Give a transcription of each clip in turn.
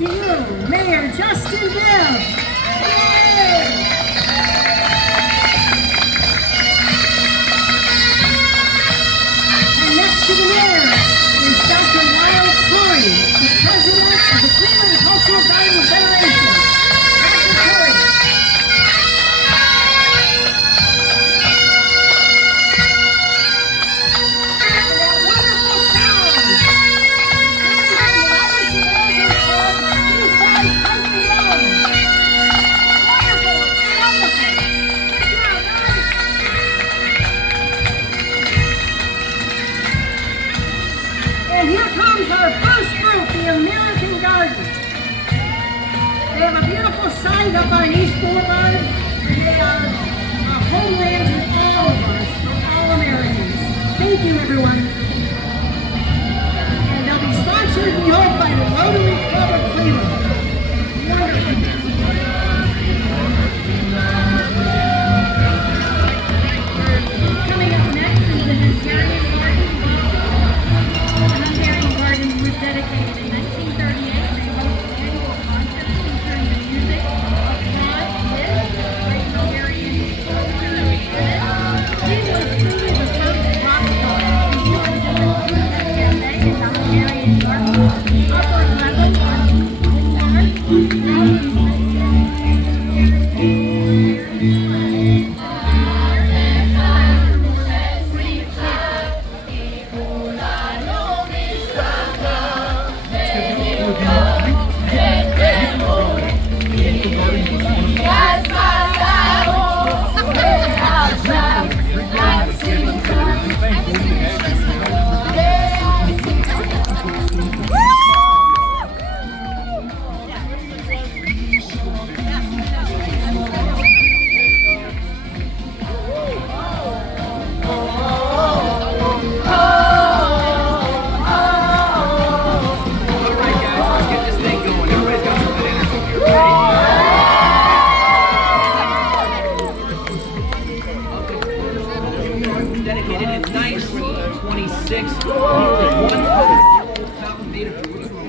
to you, Mayor Justin Bibb. Yay! And next to the mayor is Dr. Miles Corey, the president of the Cleveland Cultural Garden Federation. Dr. Corey. And here comes our first group, the American Garden. They have a beautiful site up on East Boulevard, and they are a homeland to all of us, all Americans. Thank you, everyone. And they'll be sponsored, we hope, by the Rotary Club of Cleveland. Wonderful. Coming up next is the Hungarian Garden. The Hungarian Garden was dedicated in 1938. They host annual concerts featuring the music of France, great Hungarian culture and tradition. He was truly the first rock star. He was just a true cafe in the Hungarian Garden. Upper level dedicated in 1926. One fountain made of Jerusalem.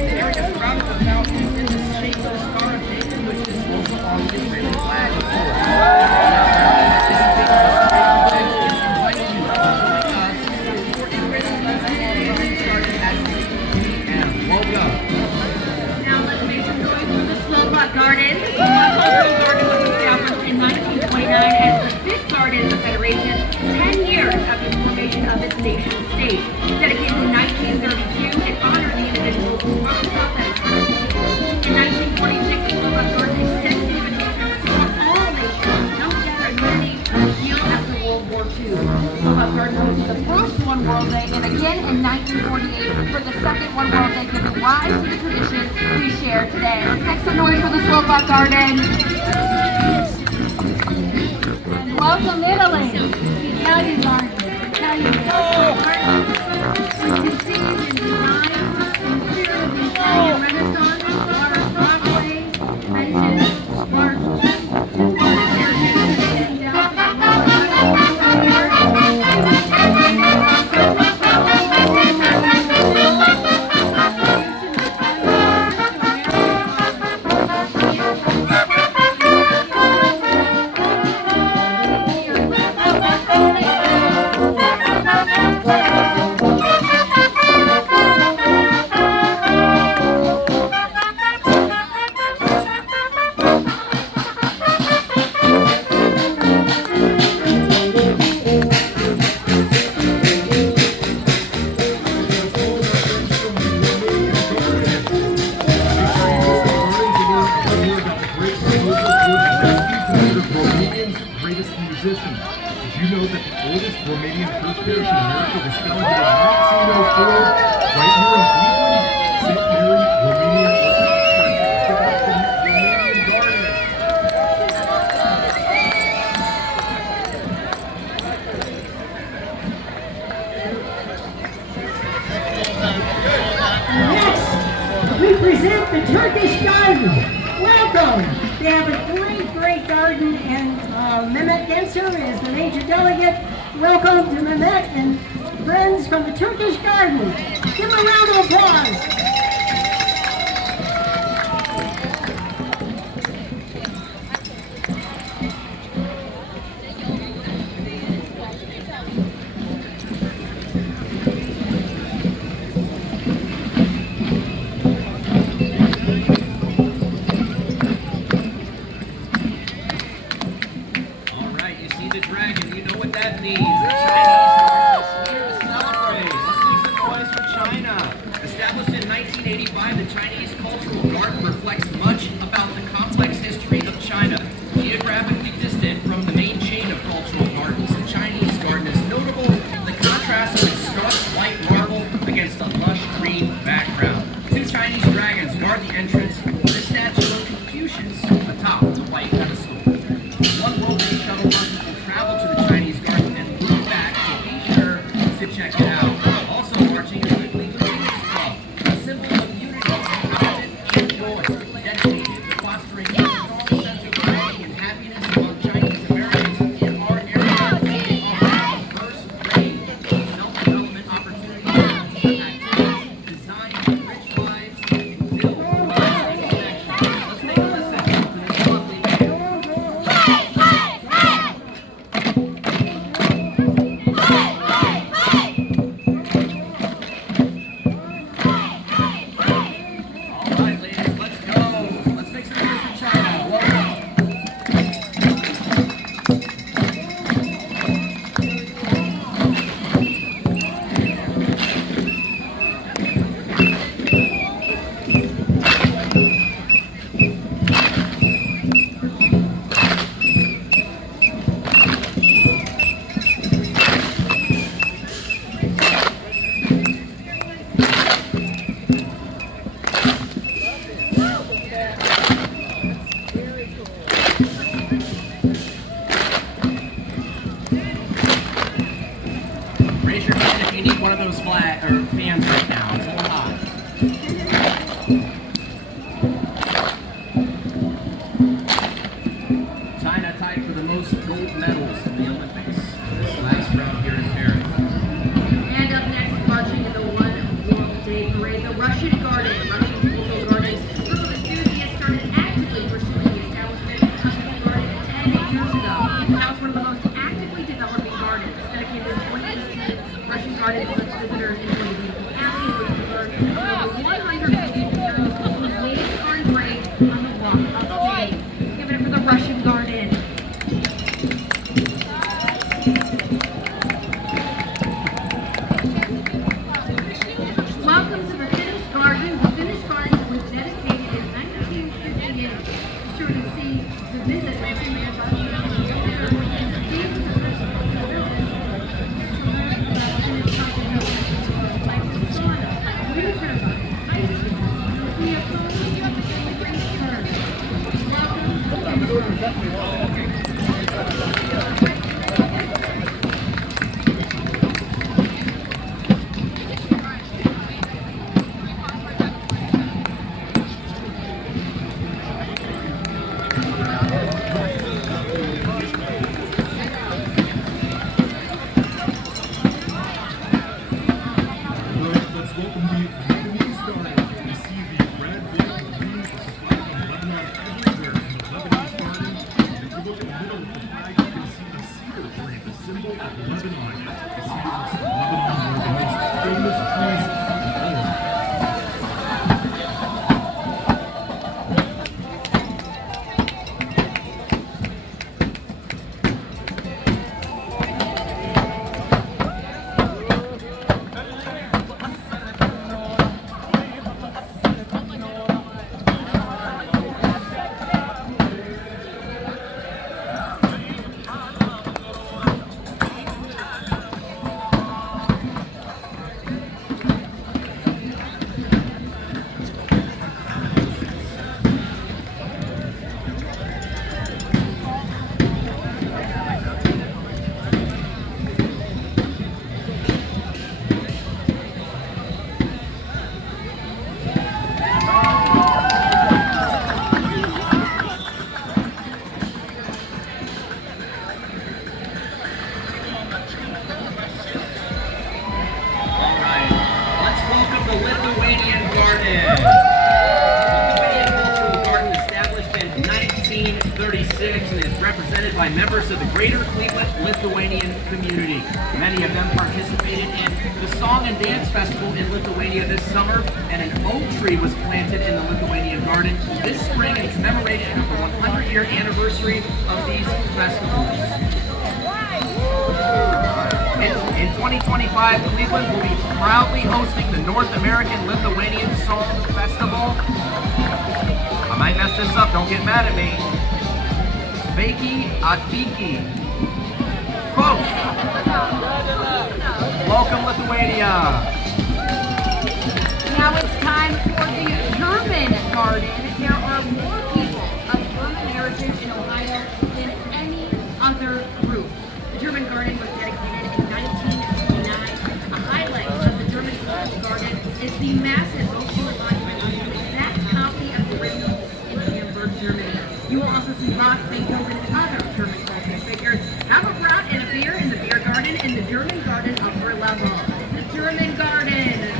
The area surrounding the fountain is the shape of the Star of David, which is also on the Israeli flag. Now let's make some noise for the Slovak Garden. The Cultural Garden was established in 1929 as the fifth garden in the Federation, 10 years after the formation of its nation state. Dedicated in 1932, it honored the individuals who rose up and in 1946, the Slovak Garden extended the invitation to all nations, no matter unity, healed after World War II. The Slovak Garden hosted the first One World Day, and again in 1948 for the second One World Day, giving rise to the tradition we share today. Let's make some noise for the Slovak Garden. And welcome Italy, the Italian Garden. Italian Garden, which conceived and designed in the spirit of the Italian Renaissance, large broadways, benches, large musician. Did you know that the oldest Romanian church parish in America was founded in 1904 right here in Cleveland? St. Mary Romanian Orthodox Church. Let's give it up for the Romanian Garden. Next, we present the Turkish Garden. Welcome. They have a great garden, and Mehmet Gencer is the major delegate. Welcome to Mehmet, and friends from the Turkish garden. Give them a round of applause. All right, you see the dragon, you know what that means. The Chinese are here to celebrate. Let's make some noise for China. Established in 1985, the Chinese Cultural Garden reflects much about the complex history of China. Geographically distant from the main chain of cultural gardens, the Chinese garden is notable the contrast of its stark white marble against a lush green background. Two Chinese dragons guard the entrance with a statue of Confucius atop the white pedestal. One roving shuttle buses will travel to the Chinese garden and loop back, so be sure to check it out. Also marching is the Confucius Club, a symbol of unity, empowerment, and joy, dedicated to fostering a strong sense of unity and happiness among Chinese Americans in our area. They offer diverse range of self-development opportunities, activities designed to enrich lives and build lasting connections. Let's take a listen to this lovely band. All right, ladies, let's go. Let's make some noise for China. Welcome. Raise your hand if you need one of those fans right now. It's a little hot. China tied for the most gold medals in the Olympics this last round here in Paris. And up next, marching in the One World Day Parade, the Russian Garden. Russian cultural gardens. A group of enthusiasts started actively pursuing the establishment of the garden 10 years ago. Now it's one of the most actively developing gardens. Dedicated in 2018, Russian Garden lets visitors enjoy a beautiful alley with over 100 cultural heroes whose names are engraved on the Walk of Fame. Give it up for the Russian Garden. Welcome to the Finnish Garden. The Finnish Garden was dedicated in 1958. Be sure to see the visit with by members of the greater Cleveland Lithuanian community. Many of them participated in the Song and Dance Festival in Lithuania this summer, and an oak tree was planted in the Lithuanian garden this spring in commemoration of the 100-year anniversary of these festivals. In 2025, Cleveland will be proudly hosting the North American Lithuanian Song Festival. I might mess this up, don't get mad at me. Sveiki Atviki. Close. Welcome, Lithuania. Now it's time for the German garden. There are more people of German heritage in Ohio than any other group. The German garden was dedicated in 1929. A highlight of the German garden is the massive oak monument, an exact copy of the original in Hamburg, Germany. You will also see Bach, Beethoven, and other German cultural figures. Have a brat and a beer in the beer garden in the German garden upper level. The German garden.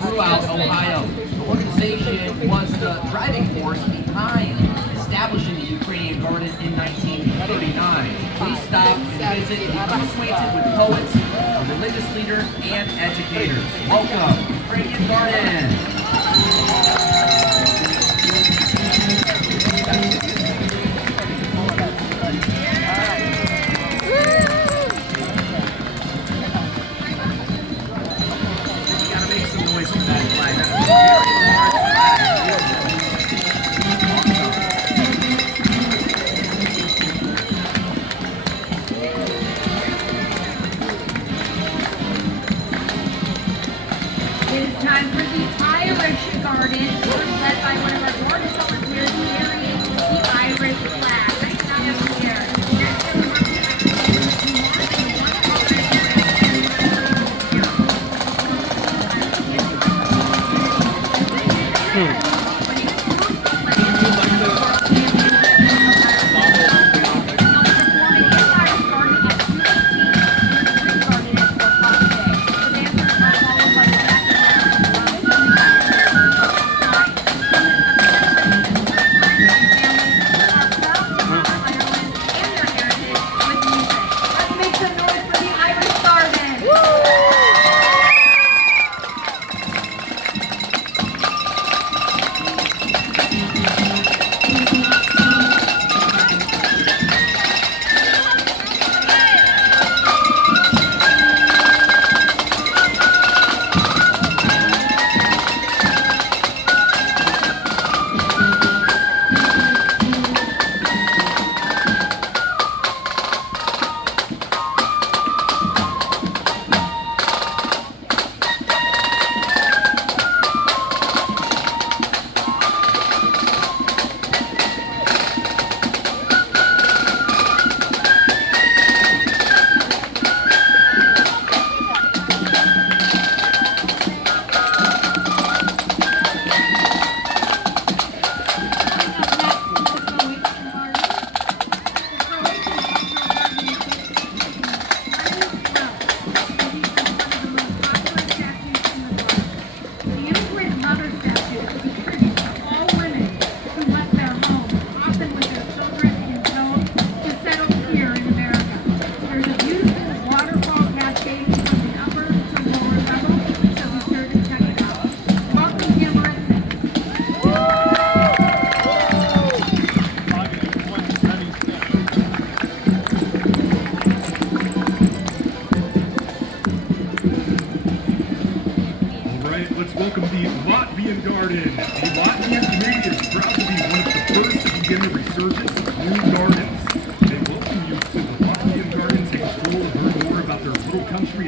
Throughout Ohio. The organization was the driving force behind establishing the Ukrainian Garden in 1939. Please stop and visit, become acquainted with poets, religious leaders, and educators. Welcome, Ukrainian Garden. Time for the Irish garden, led by one of our garden volunteers carrying the Irish flag. Nice job here.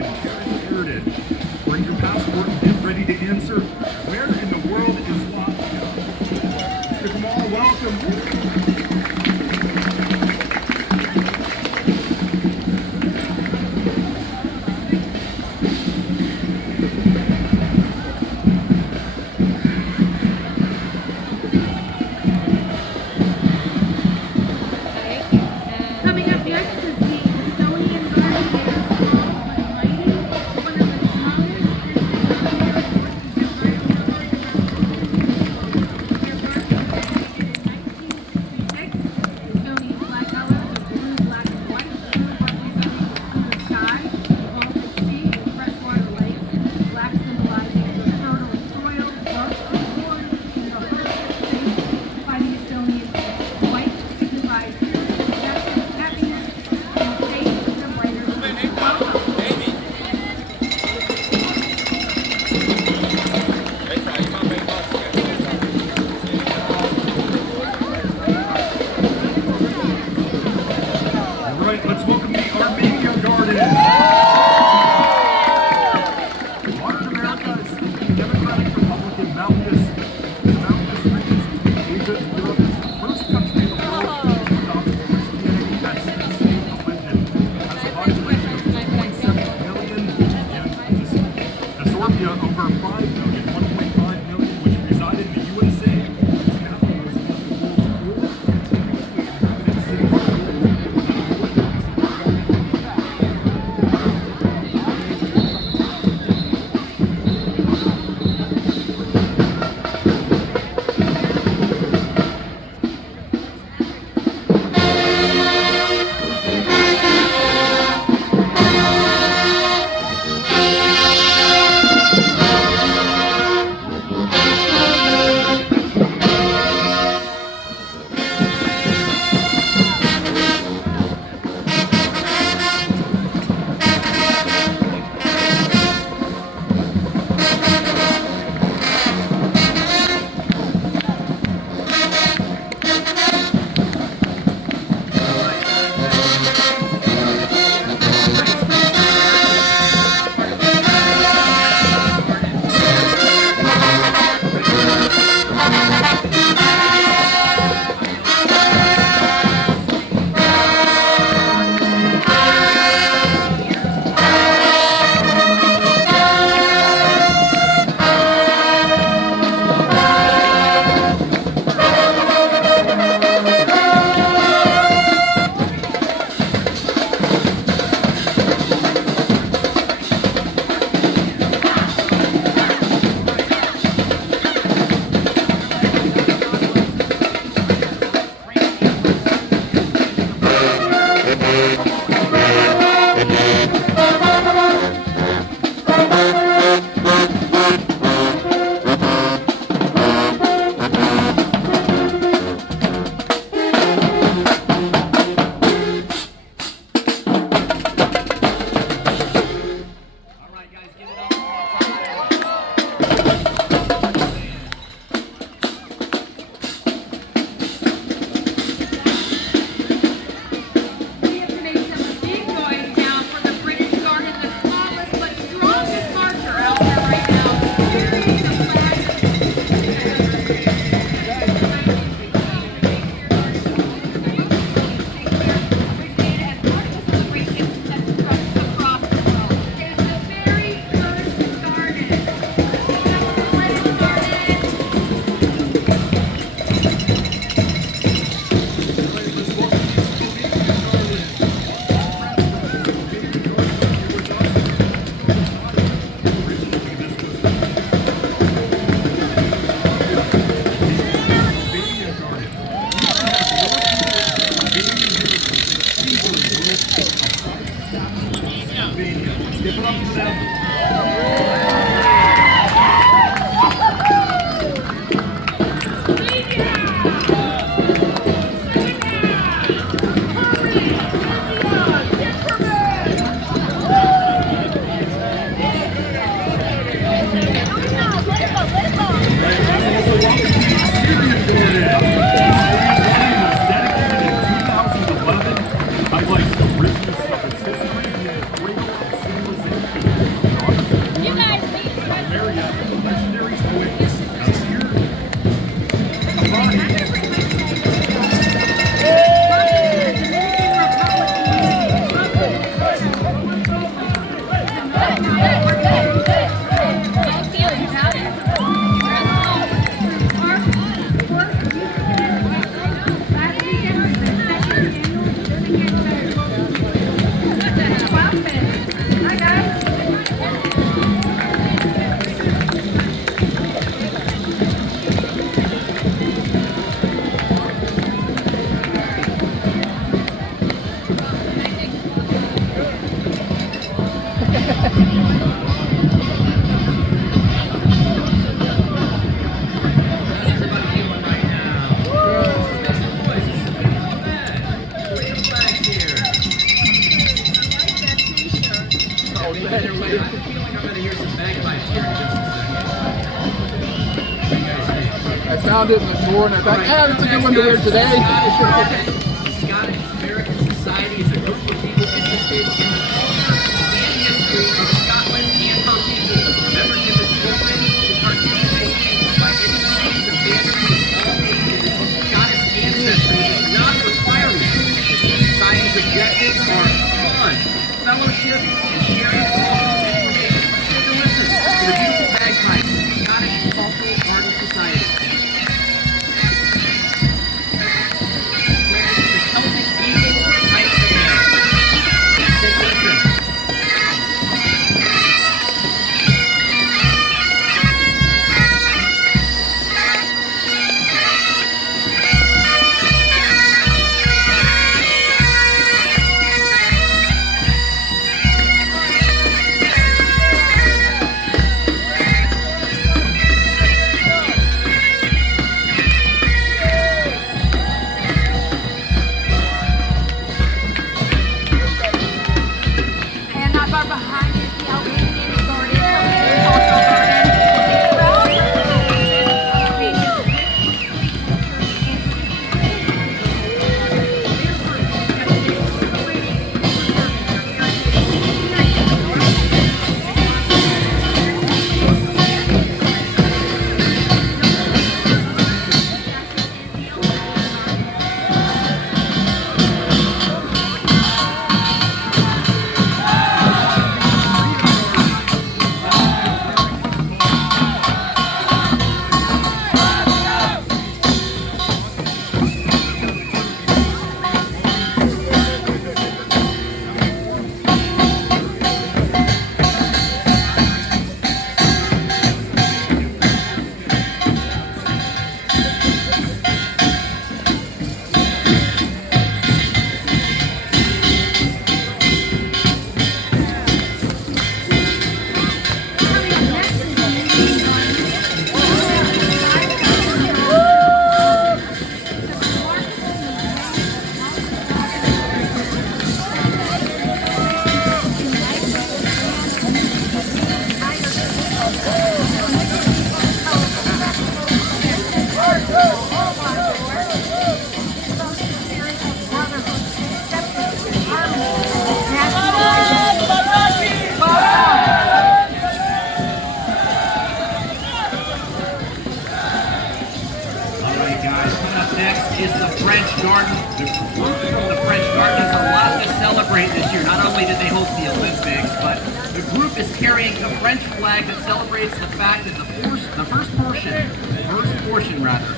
history and heritage. Bring your passport and get ready to answer, where in the world is Latvia? Mr. Kamal, welcome. Coming up next is the Estonian Garden. They are small but mighty. One of the smallest Estonian flag colors are blue, black, and white. Blue representing the sky, the Baltic Sea, and freshwater lakes. Black symbolizing the fertile soil, dark corn, and the harvest faced by the Estonians. White signifies justice, happiness, and faith in the brighter future. Welcome. All right, let's welcome the Armenian Garden. Modern America is the Democratic Republic in mountainous regions. Asia and Europe is the first country in the world to adopt Christianity as its state religion. Has a population of 2.7 million and Serbia over 5 million, 1.5 million, which reside in the USA. Its capital is one of the world's oldest continuously inhabited cities. Highlights the richness of its history and the cradle of civilization. everybody feeling right now? Make some noise. This is what you call that. Wave the flag here. I have a feeling I'm going to hear some bagpipes here in just a second. What do you guys think? I found it in the drawer and I thought, it's a good one to wear today. The Scottish American Society is a group of people interested in the culture and history of Scotland and her people. Membership is open to participation by anyone and veterans of all ages of Scottish ancestry. It is not a requirement. The Society's objectives are fun, fellowship, and sharing cultural information. So listen to the beautiful bagpipes of the Scottish Cultural Garden Society. And not far behind is the Albanian Garden, Albanian Cultural Garden. Alright guys, coming up next is the French Garden. The group from the French Garden has a lot to celebrate this year. Not only did they host the Olympics, but the group is carrying a French flag that celebrates the fact that the first portion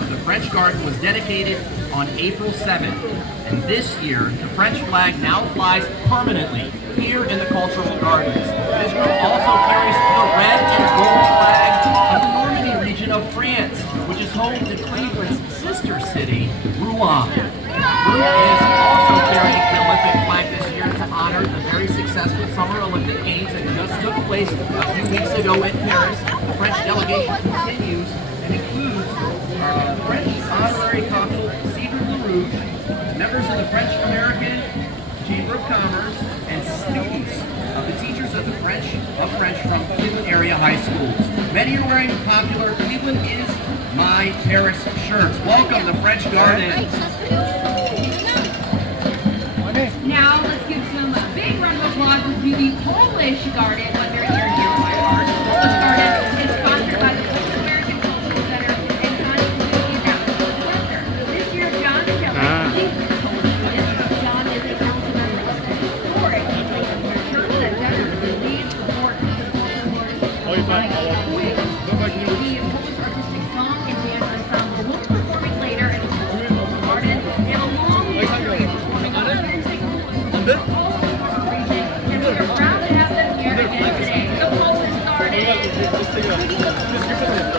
of the French Garden was dedicated on April 7th. And this year, the French flag now flies permanently here in the Cultural Gardens. This group also carries the red and gold flag of the Normandy region of France, which is home to Cleveland's sister city, Rouen. The group is also carrying the Olympic flag this year to honor the very successful Summer Olympic Games that just took place a few weeks ago in Paris. The French delegation continues and includes our French honorary consul, Cedric LaRouche, members of the French American Chamber of Commerce, and students of the teachers of French from Cleveland area high schools. Many are wearing popular Cleveland is my Paris shirts. Welcome to French Garden. Now let's give some big round of applause to the Polish Garden when they're here in my heart. The Polish Garden is sponsored by the Polish American Cultural Center and Constitution Center. This year, John Shelley, John is a council member of the historic church that generously leads support to the cultural garden. The Polish artistic song and dance ensemble will be performing later in the Polish Garden. They have a long history of performing on the and we are proud to have them here again today. The Polish Garden.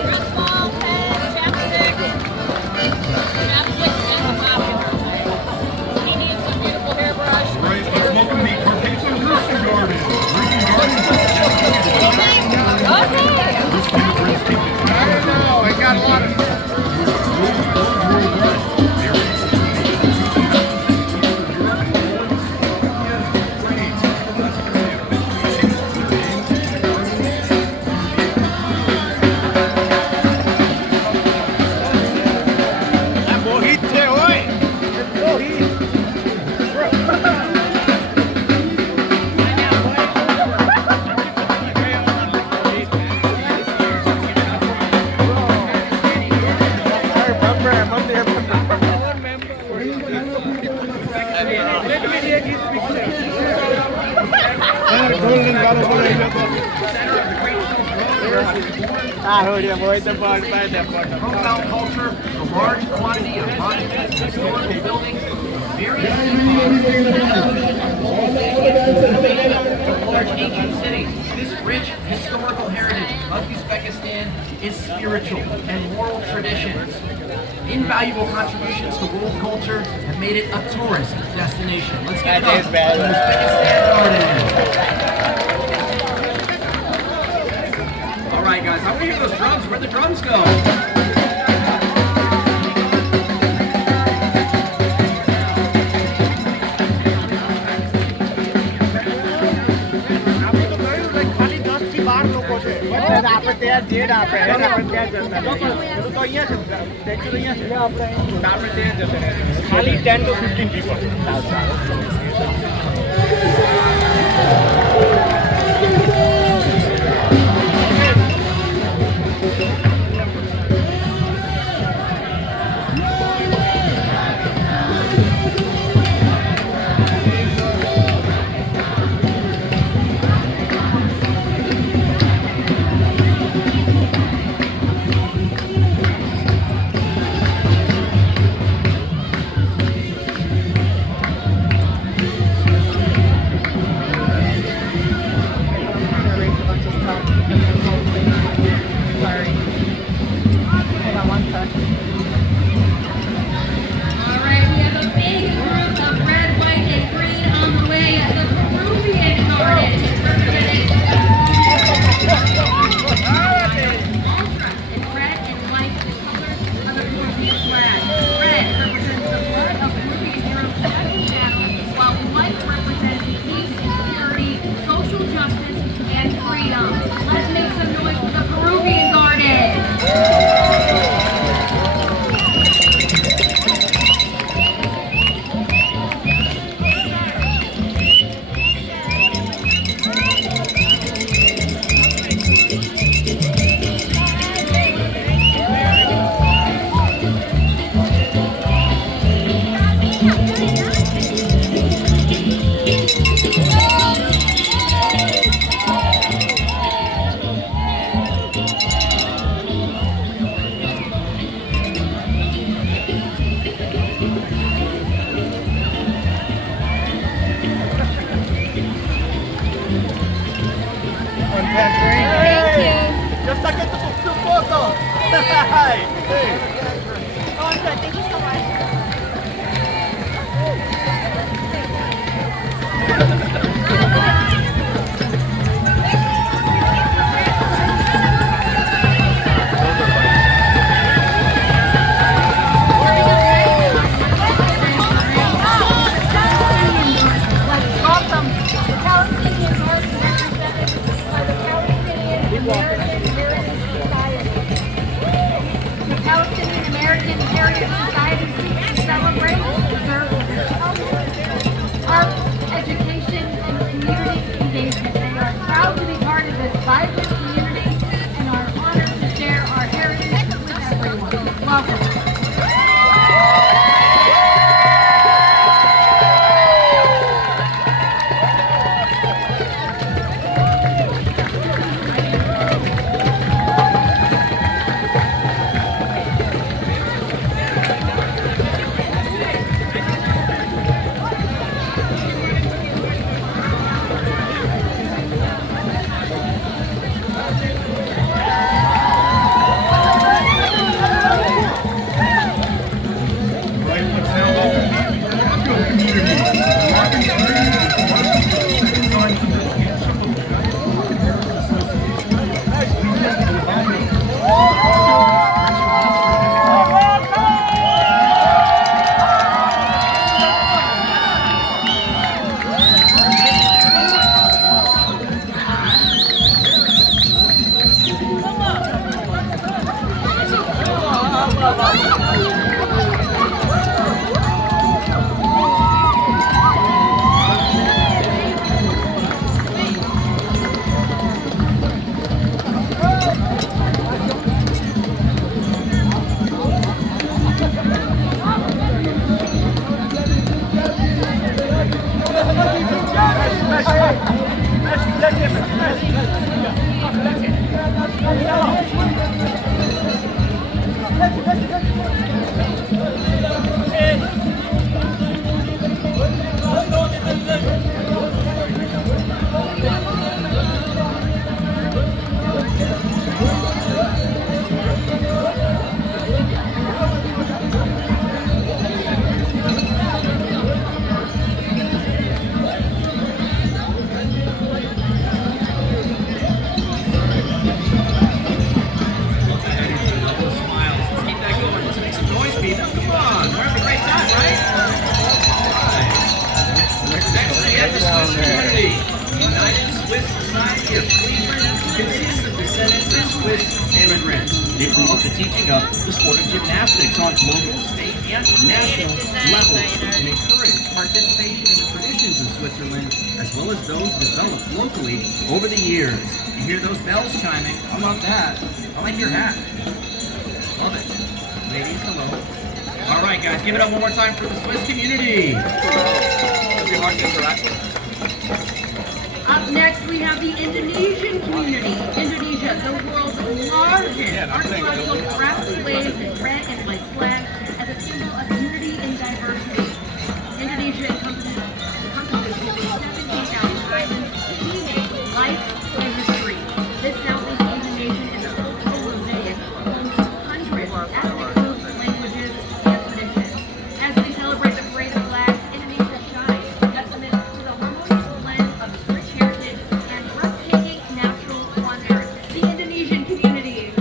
Real small pen, chapstick, and a popular. He needs a beautiful hairbrush. Right, let's welcome the Turkish Garden. center of the Great Silk Road, profile culture, a large quantity of monuments, historical buildings, various large ancient cities. This rich historical heritage of Uzbekistan is spiritual and moral traditions. Invaluable contributions to world culture have made it a tourist destination. Let's get it up. Uzbekistan Garden. All right, guys, I want to hear those drums. Where'd the drums go? खाली 10 to 15 people. Thank you so much. Palestinian American Heritage Society. They promote the teaching of the sport of gymnastics on local, state, and national levels and encourage participation in the traditions of Switzerland as well as those developed locally over the years. You hear those bells chiming? I love that. I like your hat. Love it. Ladies, hello. All right, guys, give it up one more time for the Swiss community. It'll be hard to interact with. Up next, we have the Indonesian community. Indonesia, the world's largest archaeological craft, waves its red and white flag as a symbol of unity and diversity. Indonesia encompasses nearly 17,000 islands, teeming with life and history. This Southeast Asian nation is a cultural mosaic home to hundreds of ethnic groups, languages, and traditions. As we celebrate the parade of flags, Indonesia shines, testament to the harmonious blend of its rich heritage and breathtaking natural wonders. The Indonesian community.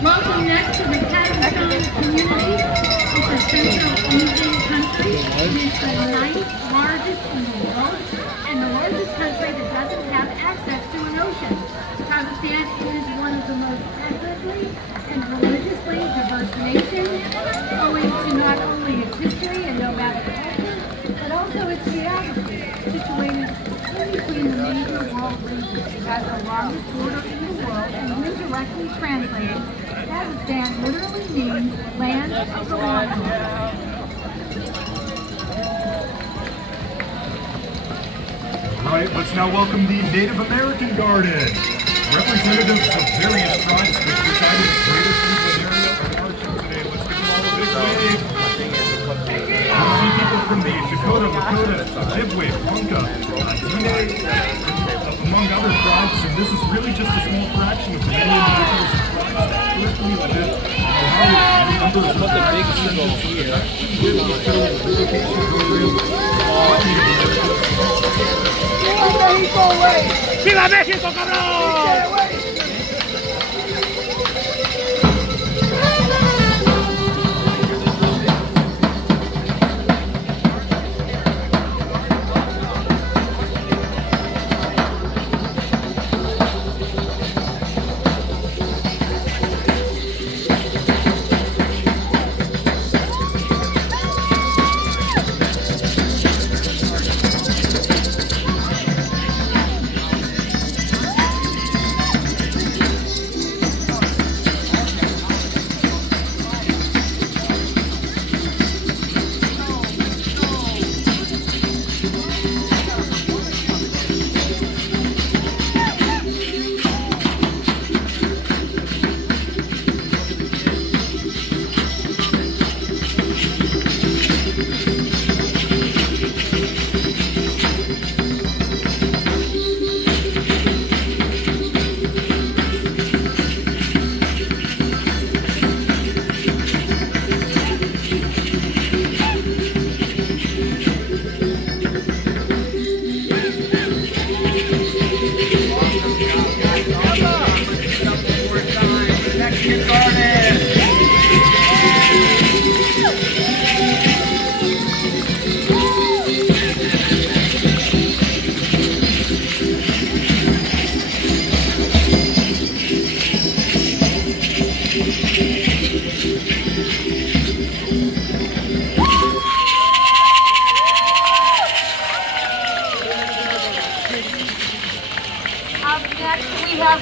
Welcome next to the Kazakhstan community. It's a Central Asian country. It is the 9th largest in the world and the largest country that doesn't have access to an ocean. Kazakhstan is one of the most ethnically and religiously diverse nations, owing to not only its history and nomadic culture, but also its geography, situated in between the major world regions. It has the longest border in the world, and when directly translated, Kazakhstan literally means land of the lawnmower. All right, let's now welcome the Native American Garden. Representatives of various tribes which reside in the greater Cleveland area are marching today. Let's give them all a big wave. We see people from the Dakota, Lakota, Ojibwe, Ponca, Diné, among other tribes, and this is really just a small fraction of the many individuals and tribes that currently live in Ohio. Numbers of the big descendants here live in the federal relocation program. ¡Viva México, cabrón!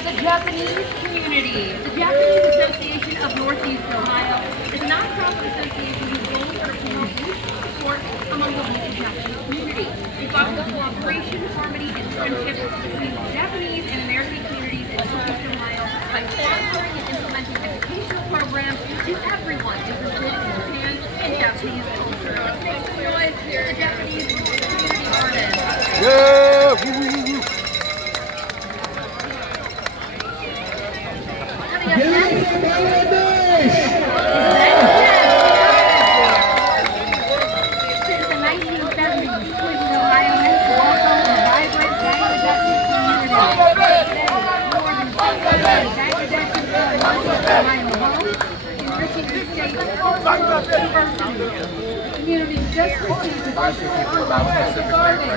the Japanese community. The Japanese Association of Northeast Ohio is a nonprofit association whose goals are to promote mutual support among the local Japanese community. It fosters cooperation, harmony, and friendship between Japanese and American communities in Northeast Ohio by sponsoring and implementing educational programs to everyone interested in Japan and Japanese culture. Make some noise here, the Japanese community artists. Since the 1970s, Cleveland, Ohio has welcomed a vibrant Bangladeshi community. Today, more than 600 Bangladeshi Muslims Ohio home, enriching the state's cultural diversity. The community just received a cultural honor garden. A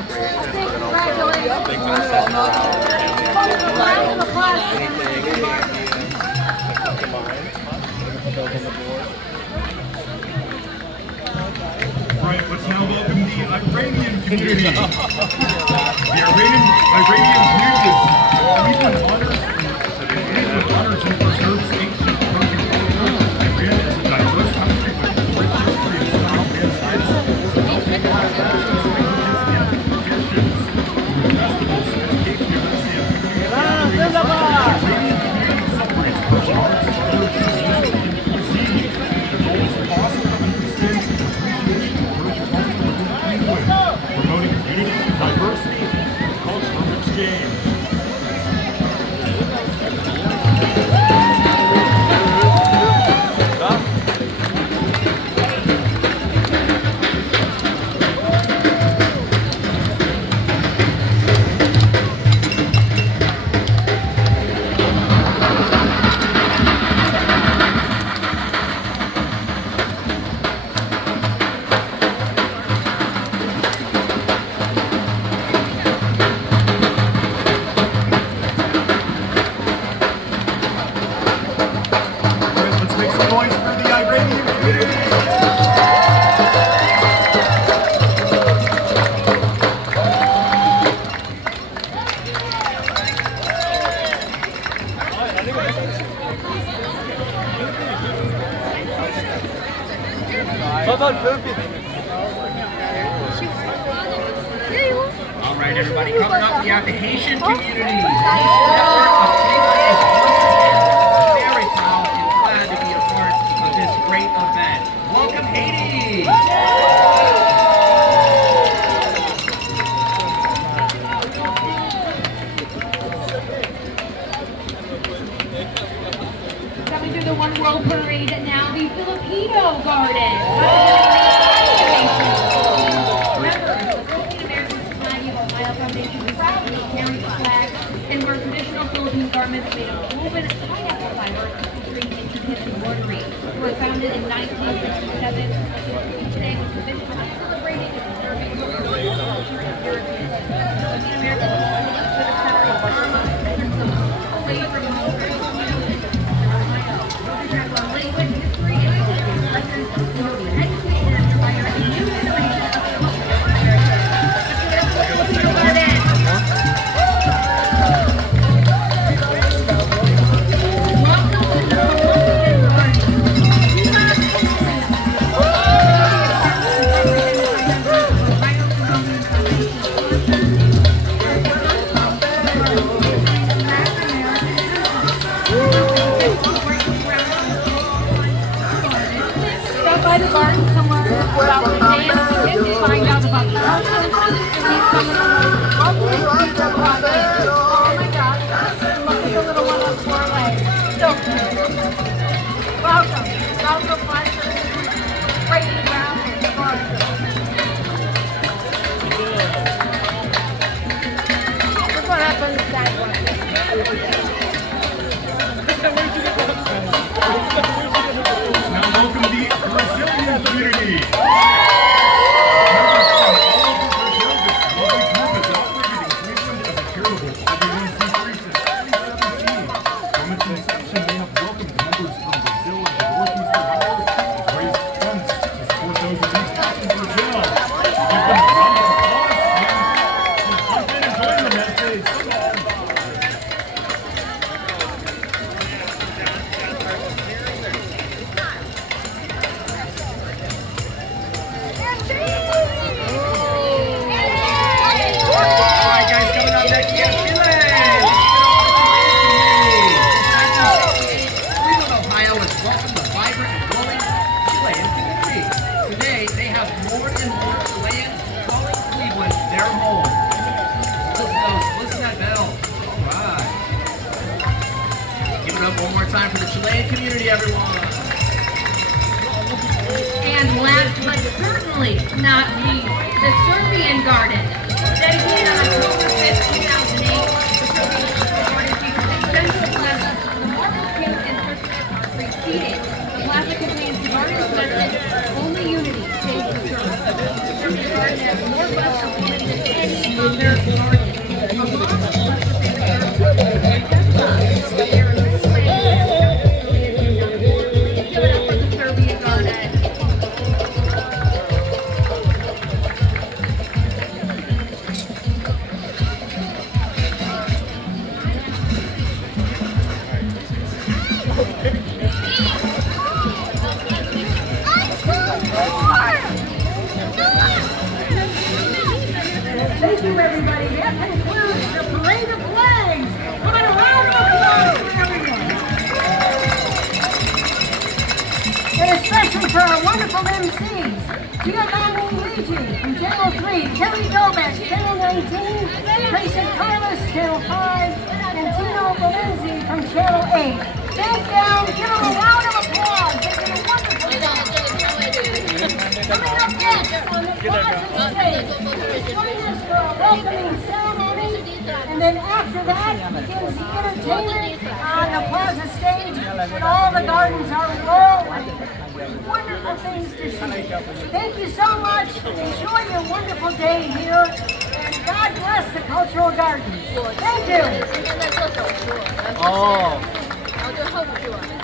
big congratulations. A round of applause for the garden. Right, let's now welcome the Iranian community. The Iranian community is honors and preserves ancient Persian culture. Iran is a diverse country with rich history and strong landscapes, multicultural traditions, languages, and traditions. Through festivals, education events, and community gatherings, the Iranian community celebrates Persian arts, literature, music, and cuisine. The goal is to foster understanding and appreciation of Persian culture within England, promoting unity, diversity, and cultural exchange. Let's make some noise for the Iranian community. All right, everybody, coming up, we have the Haitian community. The Haitian network of Cleveland is once again very proud and glad to be a part of this great event. Welcome, Haiti! Coming through the One World Parade now, the Filipino Garden. Members of the Philippine American Society of Ohio Foundation proudly carry the flag and wear traditional Philippine garments made of woven pineapple fiber featuring intricate embroidery. They were founded in 1967. Today was commissioned by celebrating and preserving the culture of Europeans. Philippine American Society for the Center of Burma, away from military communities. Language, history, and cultural lessons promoting education and inspire a new generation of Filipino Americans. Filipino Garden. Welcome to the Filipino Garden. Stop by the garden somewhere about the dance to find out about the culture and meet some of the lovely people about it. Oh my gosh, look at the little one on 4 legs. So cute. Welcome. Welcome, pleasure. Breaking ground in the garden. Look what happened to that one. Now welcome the Brazilian community. Members from all over Brazil, this lovely group is operated in Cleveland as a charitable community, everyone. And last but certainly not least, the Serbian Garden. Dedicated on October 5th, 2008, the Serbian Garden features extensive plaza. The marble pink and Christmas are preceded. The plaza contains the garden's message, only unity saves the Serbian. The Serbian Garden has more busts of women than any other garden. Along with the Give it up for the Serbian Garden. Thank you, everybody. That concludes the parade of flags. Come on, a round of applause for everyone. And especially for our wonderful MCs, Giovanni Luigi from Channel 3, Kelly Gomez, Channel 19, Tracy Carlos, Channel 5, and Tino Valenzi from Channel 8. Thank them. Give them a round of applause. They did a wonderful job. Coming up next on the Plaza stage, join us for a welcoming ceremony, and then after that begins the entertainment on the Plaza stage, and all the gardens are rolling. Wonderful things to see. Thank you so much. Enjoy your wonderful day here, and God bless the cultural gardens. Thank you. Oh. 然后就后补助了。